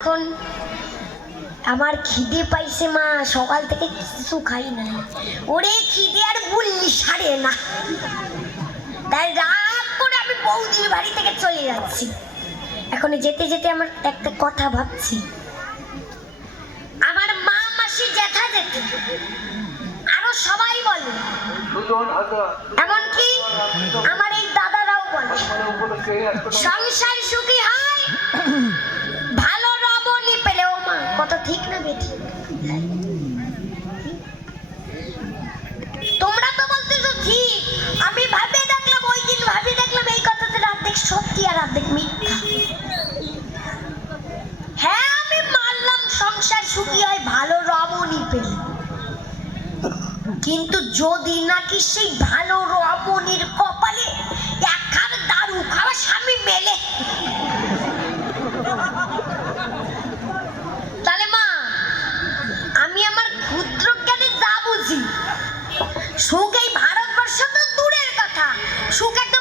এখন আমার খিদে পাইছে মা, সকাল থেকে কিছু খাই না। ওরে খিদে আর বললি সারে না, তাই রাগ করে আমি বৌদির বাড়ি থেকে চলে যাচ্ছি। এখন যেতে যেতে আমার একটা কথা ভাবছি, আমার মা মাসি জ্যাঠা জেঠি আরো সবাই বলে, এমনকি আমার এই দাদারাও বলে সংসার সুখী হয় ভালো রমণী পেলে। ও মা, কত ঠিক না বেঠি? তোমরা তো বলতেছো ঠিক, আমি ভাবে দেখলাম, ওই দিন ভাবে দেখলাম এই কথাটা অর্ধেক সত্যি আর অর্ধেক মিথ্যা। হ্যাঁ, আমি মানলাম সংসার সুখী হয় ভালো রমণী পেলে, কিন্তু যদি নাকি সেই ভালো রমণীর কপালে একখান দারু খাওয়া স্বামী মেলে, তাহলে মা আমি আমার ক্ষুদ্র জ্ঞানে যা বুঝি, সুখ এই ভারতবর্ষ তো দূরের কথা, সুখ একটা